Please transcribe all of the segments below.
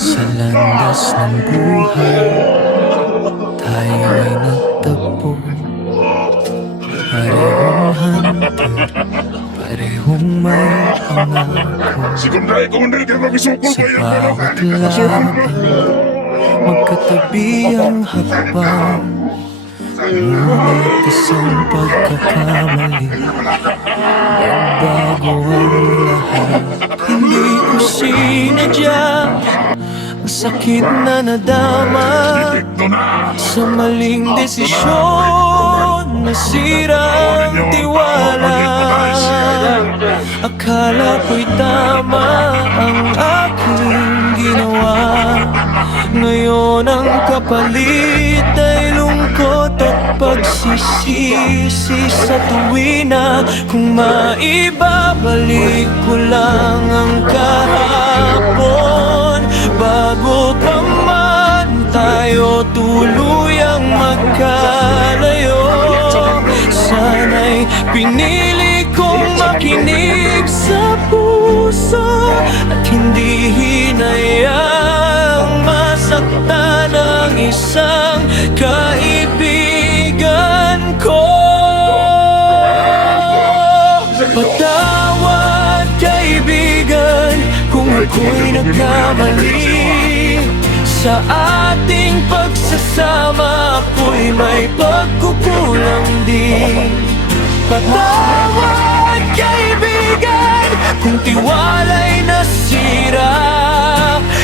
Sa landas ng buhay, tayo ay nagtagpo. Parehong hantay, parehong may pangako. Sa bawat laban, magkatabi ang hakbang. Ngunit isang pagkakamali, nagbago ang lahat. Hindi ko sinadya ang sakit na nadama sa maling desisyon, nasira ang tiwala. Akala ko'y tama ang aking ginawa. Ngayon ang kapalit ay lungkot at pagsisisi sa tuwina. Kung maibabalik ko lang ang kahapon, bago pa man tayo tuluyang magkalayo. Sana'y pinili kong makinig sa puso at hindi hinayang masaktan ang isang kaibigan ko. Patawad kaibigan kung ako'y nagkamali. Sa ating pagsasama ako'y may pagkukulang din. Patawad kaibigan kung tiwala'y nasira.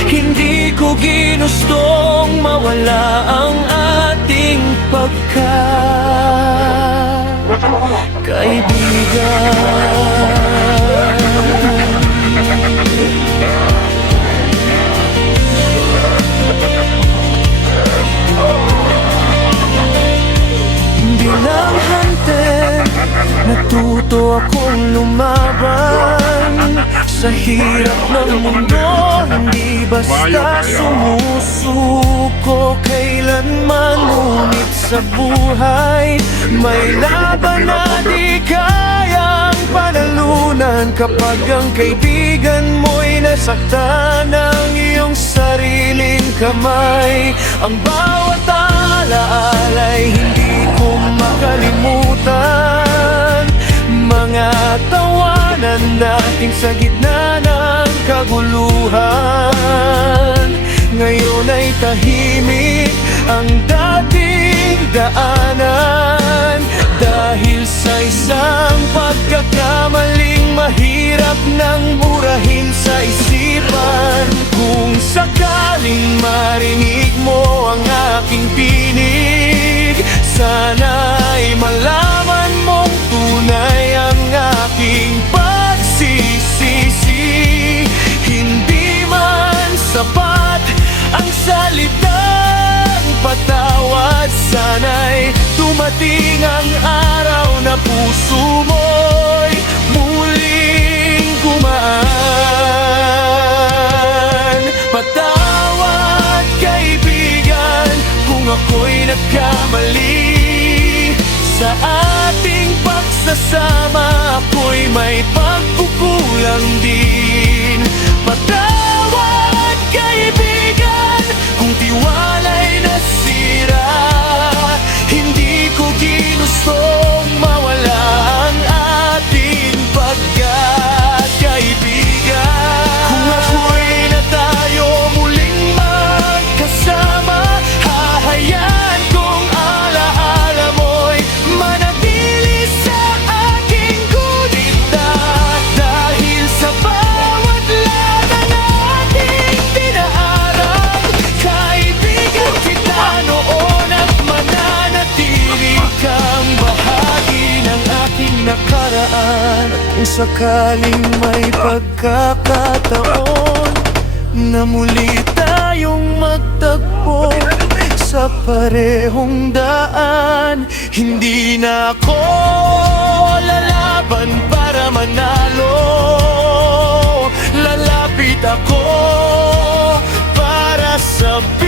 Hindi ko ginustong mawala ang ating pagkakaibigan. Bilang hante, natuto akong lumaban sa hirap ng mundo. Hindi basta sumusuko kailanman, ngunit sa buhay may laban na di kayang panalunan. Kapag ang kaibigan mo'y nasaktan ng iyong sariling kamay, ang bawat alaala'y hindi ko makalimutan. Mga tawanan nating sa gitna ng kaguluhan, ngayon ay tahimik ang dating daanan. Dahil sa isang pagkakamaling mahirap nang murahin sa isipan. Kung sakaling marinig mo ang aking tinig, sana'y malaman mong tunay ang aking pagsisisi. Hindi man sapat ang salitang patawad, sana'y dumating ang araw na puso mo'y muling gumaan. Patawad kaibigan kung ako'y nagkamali. Sa ating pagsasama ako'y may pagkukulang din. Patawad kaibigan kung tiwala'y nasira. Hindi ko ginustong mawala ang ating pagkakaibigan. Kung ako'y na tayo muling magkasama, hahayaan kong alaala mo'y manatili sa aking gulita. Dahil sa bawat laban ating dinaanan, kaibigan kita noon at mananatili kang bahagi ng aking nakaraan. Kung sakaling may pagkakataon na muli tayong magtagpo sa parehong daan, hindi na ako lalaban para manalo. Lalapit ako para sabihin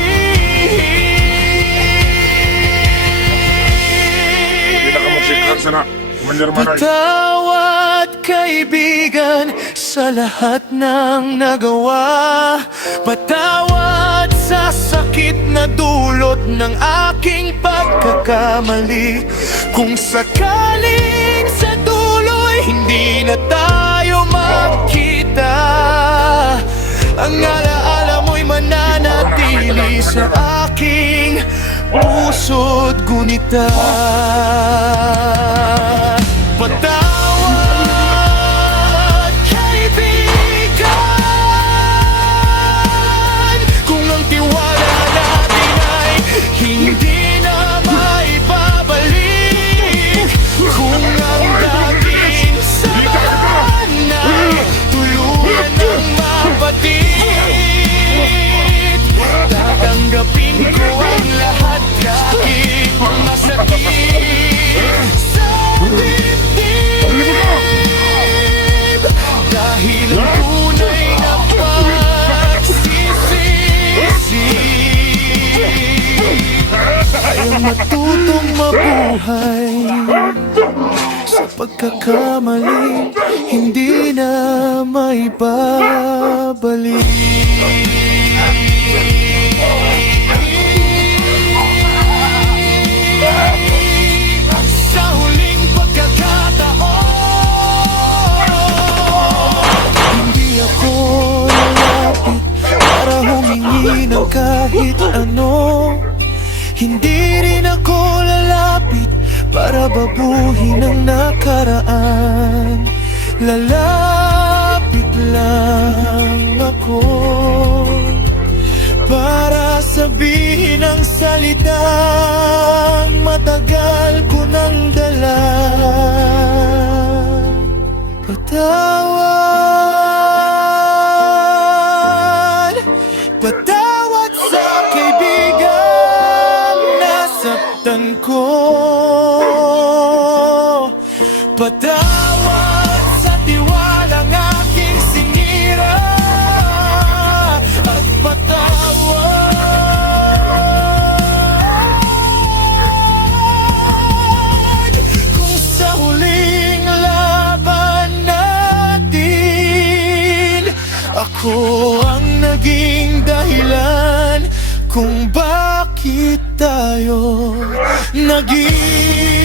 Pasensya na. Commander Manay. Patawad kaibigan sa lahat ng nagawa. Patawad sa sakit na dulot ng aking pagkakamali. Kung sakaling sa dulo'y hindi na tayo magkita, ang alaala mo'y mananatili sa aking puso't gunita. Patawad kaibigan, kung ang tiwala natin ay hindi na maibabalik. Kung ang dating samahan ay tuluyan ng mapatid, tatanggapin ko ang lahat kahit masakit sa dibdib. Dahil ang tunay na pagsisisi ay ang matutong mabuhay sa pagkakamali hindi na maibabalik. Sa huling pagkakataon, hindi ako lalapit para humingi ng kahit ano. Hindi rin ako lalapit para babuhin ang nakaraan. Lalapit lang ako para sabihin ang salitang matagal ko nang dala. Patawad, patawad sa kaibigang nasaktan ko. Patawad sa tiwalang aking sinira. At patawad kung sa huling laban natin ako ang naging dahilan kung bakit tayo naging